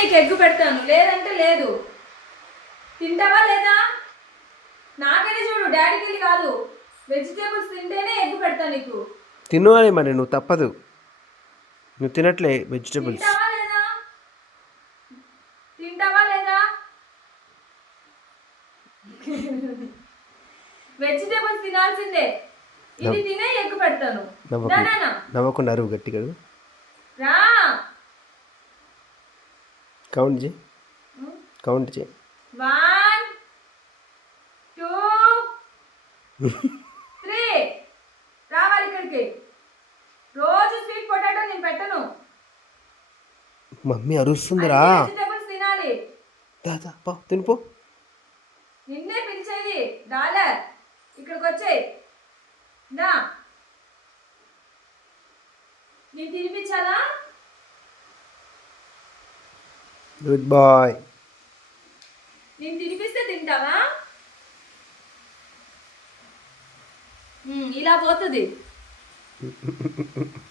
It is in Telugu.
నీకు ఎగ్గు పెడతాను, లేదంటే లేదు. తింటావా లేదా? నాకనే చూడు, డాడీకి వెళ్ళి కాదు. వెజిటేబుల్స్ తింటేనే ఎగ్గు పెడతా నీకు. తినాలి మరి, నువ్వు తప్పదు. నువ్వు తినట్లే వెజిటేబుల్స్. తింటావా లేదా? తింటావా లేదా? వెజిటేబుల్స్ తినాల్సిందే. ఇది తినే ఎగ్గు పెడతాను. నవ్వకుండా అరువు గట్టిగా రా. కౌంట్ చేయి, కౌంట్ చేయి. 1 2 3. రావాలి ఇక్కడికి. రోజు స్వీట్ పొటాటో నేను పెట్టను. మమ్మీ అరుస్తుందిరా. వెజిటేబుల్స్ తినాలి. దాదా పో తినిపో. నిన్నే పిలిచేది డాలర్. ఇక్కడికి వచ్చేయి. దా, నేను తినిపించాలా? Good bye. నేను తినిపిస్తే తింటావా? ఇలా పోతుంది.